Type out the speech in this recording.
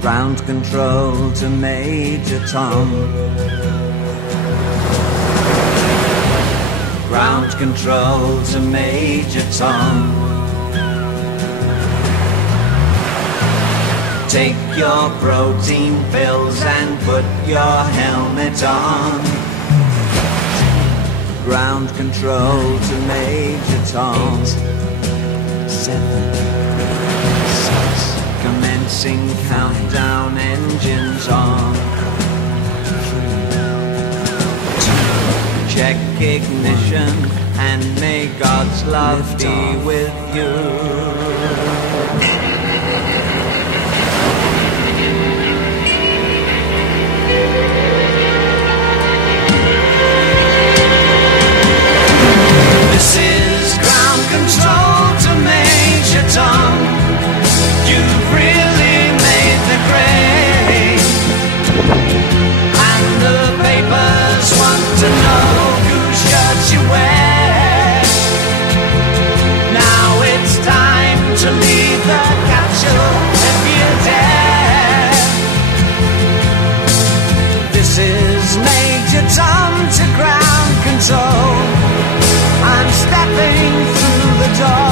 Ground control to Major Tom. Ground control to Major Tom. Take your protein pills and put your helmet on. Ground control to Major Tom. 8, 7, 6. Commencing countdown, engines on. 3, 2. Check ignition and may God's love be with you. This is ground control to Major Tom. You've really made the grade, and the papers want to know whose shirt you wear. Now it's time to leave the capsule if you dare. This is Major Tom to ground control. I'm stepping through the door.